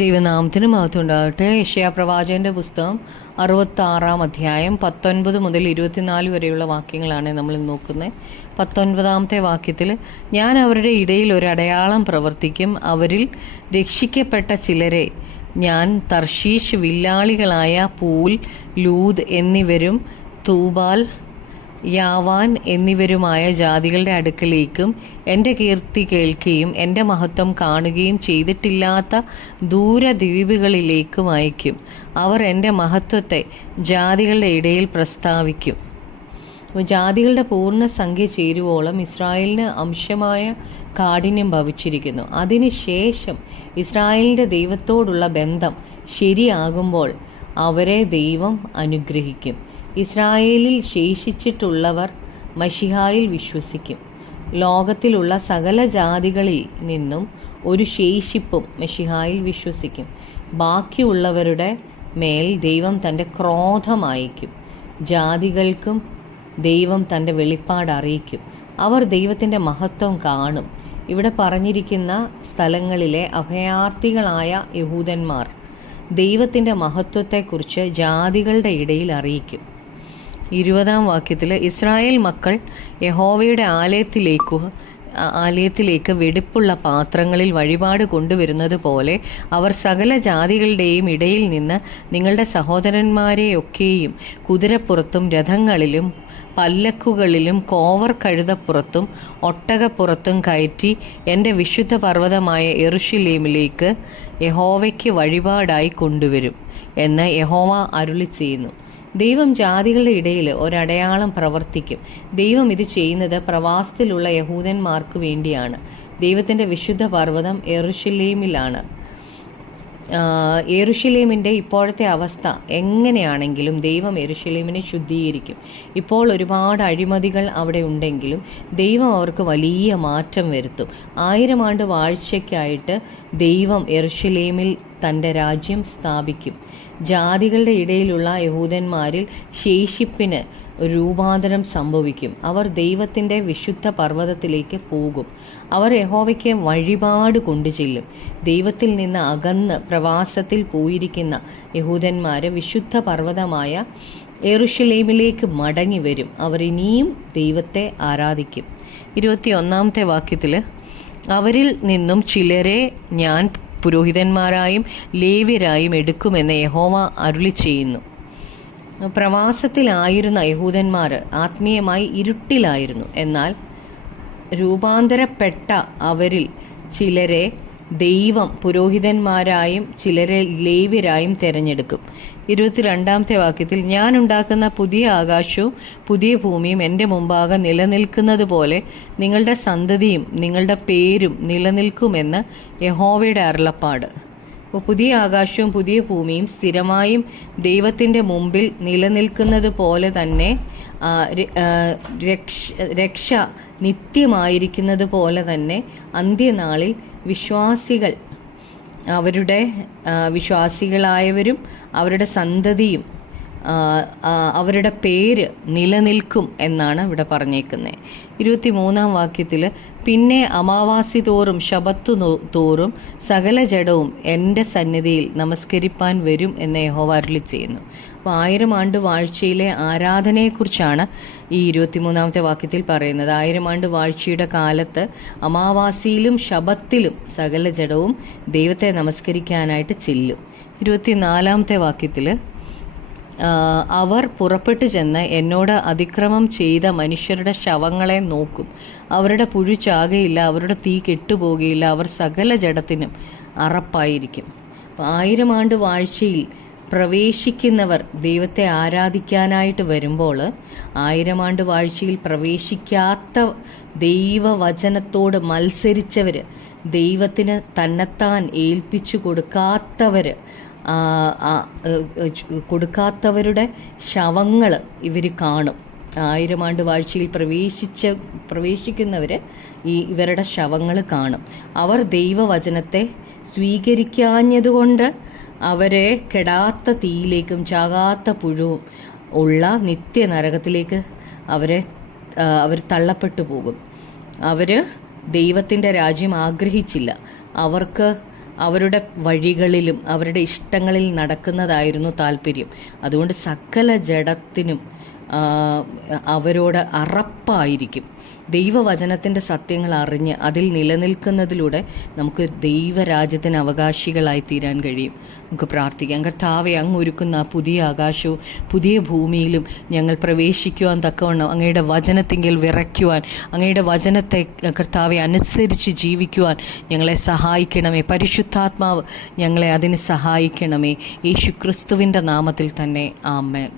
ദൈവനാമത്തിന് മഹത്വം ഉണ്ടാകട്ടെ. യെശയ്യാ പ്രവാചകന്റെ പുസ്തകം 66 അധ്യായം 19 മുതൽ 24 വരെയുള്ള വാക്യങ്ങളാണ് നമ്മൾ നോക്കുന്നത്. 19 വാക്യത്തിൽ, ഞാൻ അവരുടെ ഇടയിൽ ഒരു അടയാളം പ്രവർത്തിക്കും, അവരിൽ രക്ഷിക്കപ്പെട്ട ചിലരെ ഞാൻ തർശീഷ് വില്ലാളികളായ പൂൽ, ലൂദ് എന്നിവരും തൂബാൽ, യാവാൻ എന്നിവരുമായ ജാതികളുടെ അടുക്കലേക്കും എൻ്റെ കീർത്തി കേൾക്കുകയും എൻ്റെ മഹത്വം കാണുകയും ചെയ്തിട്ടില്ലാത്ത ദൂരദ്വീപുകളിലേക്കും അയക്കും. അവർ എൻ്റെ മഹത്വത്തെ ജാതികളുടെ ഇടയിൽ പ്രസ്താവിക്കും. ജാതികളുടെ പൂർണ്ണസംഖ്യ ചേരുവോളം ഇസ്രായേലിന് അംശമായ കാഠിന്യം ഭവിച്ചിരിക്കുന്നു. അതിനുശേഷം ഇസ്രായേലിൻ്റെ ദൈവത്തോടുള്ള ബന്ധം ശരിയാകുമ്പോൾ അവരെ ദൈവം അനുഗ്രഹിക്കും. ഇസ്രായേലിൽ ശേഷിച്ചിട്ടുള്ളവർ മശിഹായിൽ വിശ്വസിക്കും. ലോകത്തിലുള്ള സകല ജാതികളിൽ നിന്നും ഒരു ശേഷിപ്പും മശിഹായിൽ വിശ്വസിക്കും. ബാക്കിയുള്ളവരുടെ മേൽ ദൈവം തൻ്റെ ക്രോധം അയക്കും. ജാതികൾക്കും ദൈവം തൻ്റെ വെളിപ്പാട് അറിയിക്കും. അവർ ദൈവത്തിൻ്റെ മഹത്വം കാണും. ഇവിടെ പറഞ്ഞിരിക്കുന്ന സ്ഥലങ്ങളിലെ അഭയാർത്ഥികളായ യഹൂദന്മാർ ദൈവത്തിൻ്റെ മഹത്വത്തെക്കുറിച്ച് ജാതികളുടെ ഇടയിൽ അറിയിക്കും. 20 വാക്യത്തിൽ, ഇസ്രായേൽ മക്കൾ യഹോവയുടെ ആലയത്തിലേക്ക് വെടിപ്പുള്ള പാത്രങ്ങളിൽ വഴിപാട് കൊണ്ടുവരുന്നത് പോലെ അവർ സകല ജാതികളുടെയും ഇടയിൽ നിന്ന് നിങ്ങളുടെ സഹോദരന്മാരെയൊക്കെയും കുതിരപ്പുറത്തും രഥങ്ങളിലും പല്ലക്കുകളിലും കോവർ കഴുതപ്പുറത്തും ഒട്ടകപ്പുറത്തും കയറ്റി എൻ്റെ വിശുദ്ധ പർവ്വതമായ യെരൂശലേമിലേക്ക് യഹോവയ്ക്ക് വഴിപാടായി കൊണ്ടുവരും എന്ന് യഹോവ അരുളി ചെയ്യുന്നു. ദൈവം ജാതികളുടെ ഇടയിൽ ഒരടയാളം പ്രവർത്തിക്കും. ദൈവം ഇത് ചെയ്യുന്നത് പ്രവാസത്തിലുള്ള യഹൂദന്മാർക്ക് വേണ്ടിയാണ്. ദൈവത്തിൻ്റെ വിശുദ്ധ പർവ്വതം യെരൂശലേമിലാണ്. യെരൂശലേമിൻ്റെ ഇപ്പോഴത്തെ അവസ്ഥ എങ്ങനെയാണെങ്കിലും ദൈവം യെരൂശലേമിനെ ശുദ്ധീകരിക്കും. ഇപ്പോൾ ഒരുപാട് അഴിമതികൾ അവിടെ ഉണ്ടെങ്കിലും ദൈവം അവർക്ക് വലിയ മാറ്റം വരുത്തും. 1000 ആണ്ട് വാഴ്ചയ്ക്കായിട്ട് ദൈവം യെരൂശലേമിൽ തൻ്റെ രാജ്യം സ്ഥാപിക്കും. ജാതികളുടെ ഇടയിലുള്ള യഹൂദന്മാരിൽ ശേഷിപ്പിന് രൂപാന്തരം സംഭവിക്കും. അവർ ദൈവത്തിൻ്റെ വിശുദ്ധ പർവ്വതത്തിലേക്ക് പോകും. അവർ യഹോവയ്ക്ക് വഴിപാട് കൊണ്ടുചെല്ലും. ദൈവത്തിൽ നിന്ന് അകന്ന് പ്രവാസത്തിൽ പോയിരിക്കുന്ന യഹൂദന്മാർ വിശുദ്ധ പർവ്വതമായ യെരൂശലേമിലേക്ക് മടങ്ങി വരും. അവർ ഇനിയും ദൈവത്തെ ആരാധിക്കും. 21 വാക്യത്തിൽ, അവരിൽ നിന്നും ചിലരെ ഞാൻ പുരോഹിതന്മാരായും ലേവ്യരായും എടുക്കുമെന്ന് യഹോവ അരുളി ചെയ്യുന്നു. പ്രവാസത്തിലായിരുന്ന യഹൂദന്മാർ ആത്മീയമായി ഇരുട്ടിലായിരുന്നു. എന്നാൽ രൂപാന്തരപ്പെട്ട അവരിൽ ചിലരെ ദൈവം പുരോഹിതന്മാരായും ചിലരെ ലേവ്യരായും തിരഞ്ഞെടുക്കും. 22 വാക്യത്തിൽ, ഞാൻ ഉണ്ടാക്കുന്ന പുതിയ ആകാശവും പുതിയ ഭൂമിയും എൻ്റെ മുമ്പാകെ നിലനിൽക്കുന്നത് പോലെ നിങ്ങളുടെ സന്തതിയും നിങ്ങളുടെ പേരും നിലനിൽക്കുമെന്ന് യഹോവയുടെ അരുളപ്പാട്. അപ്പോൾ പുതിയ ആകാശവും പുതിയ ഭൂമിയും സ്ഥിരമായും ദൈവത്തിൻ്റെ മുമ്പിൽ നിലനിൽക്കുന്നത് പോലെ തന്നെ രക്ഷ നിത്യമായിരിക്കുന്നത് പോലെ തന്നെ അന്ത്യനാളിൽ വിശ്വാസികളായവരും അവരുടെ സന്തതിയും അവരുടെ പേര് നിലനിൽക്കും എന്നാണ് ഇവിടെ പറഞ്ഞേക്കുന്നത്. 23 വാക്യത്തിൽ, പിന്നെ അമാവാസി തോറും ശബത്തു തോറും സകല ജഡവും എൻ്റെ സന്നിധിയിൽ നമസ്കരിപ്പാൻ വരും എന്ന് യഹോവ അരുളി ചെയ്യുന്നു. അപ്പോൾ 1000 ആണ്ട് വാഴ്ചയിലെ ആരാധനയെക്കുറിച്ചാണ് ഈ 23 വാക്യത്തിൽ പറയുന്നത്. 1000 ആണ്ട് വാഴ്ചയുടെ കാലത്ത് അമാവാസിയിലും ശബത്തിലും സകല ജഡവും ദൈവത്തെ നമസ്കരിക്കാനായിട്ട് ചെല്ലും. 24 വാക്യത്തിൽ, അവർ പുറപ്പെട്ടു ചെന്ന് എന്നോട് അതിക്രമം ചെയ്ത മനുഷ്യരുടെ ശവങ്ങളെ നോക്കും. അവരുടെ പുഴു ചാകയില്ല, അവരുടെ തീ കെട്ടുപോകുകയില്ല, അവർ സകല ജഡത്തിനും അറപ്പായിരിക്കും. 1000 ആണ്ട് വാഴ്ചയിൽ പ്രവേശിക്കുന്നവർ ദൈവത്തെ ആരാധിക്കാനായിട്ട് വരുമ്പോൾ 1000 ആണ്ട് വാഴ്ചയിൽ പ്രവേശിക്കാത്ത ദൈവവചനത്തോട് മത്സരിച്ചവർ, ദൈവത്തിന് തന്നെത്താൻ ഏൽപ്പിച്ചു കൊടുക്കാത്തവരുടെ ശവങ്ങൾ ഇവർ കാണും. 1000 ആണ്ട് വാഴ്ചയിൽ പ്രവേശിക്കുന്നവർ ഇവരുടെ ശവങ്ങൾ കാണും. അവർ ദൈവവചനത്തെ സ്വീകരിക്കാഞ്ഞതുകൊണ്ട് അവരെ കെടാത്ത തീയിലേക്കും ചാകാത്ത പുഴുവും ഉള്ള നിത്യനരകത്തിലേക്ക് അവർ തള്ളപ്പെട്ടു പോകും. അവർ ദൈവത്തിൻ്റെ രാജ്യം ആഗ്രഹിച്ചില്ല. അവർക്ക് അവരുടെ വഴികളിലും അവരുടെ ഇഷ്ടങ്ങളിൽ നടക്കുന്നതായിരുന്നു താല്പര്യം. അതുകൊണ്ട് സകല ജഡത്തിനും അവരോട് അറപ്പായിരിക്കും. ദൈവവചനത്തിൻ്റെ സത്യങ്ങൾ അറിഞ്ഞ് അതിൽ നിലനിൽക്കുന്നതിലൂടെ നമുക്ക് ദൈവരാജ്യത്തിന് അവകാശികളായി തീരാൻ കഴിയും. നമുക്ക് പ്രാർത്ഥിക്കാം. കർത്താവെ, അങ്ങ് ഒരുക്കുന്ന പുതിയ ആകാശവും പുതിയ ഭൂമിയിലും ഞങ്ങൾ പ്രവേശിക്കുവാൻ തക്കവണ്ണം അങ്ങയുടെ വചനത്തിങ്കിൽ വിറയ്ക്കുവാൻ, അങ്ങയുടെ വചനത്തെ കർത്താവെ അനുസരിച്ച് ജീവിക്കുവാൻ ഞങ്ങളെ സഹായിക്കണമേ. പരിശുദ്ധാത്മാവ് ഞങ്ങളെ അതിന് സഹായിക്കണമേ. യേശു ക്രിസ്തുവിൻ്റെ നാമത്തിൽ തന്നെ ആമേൻ.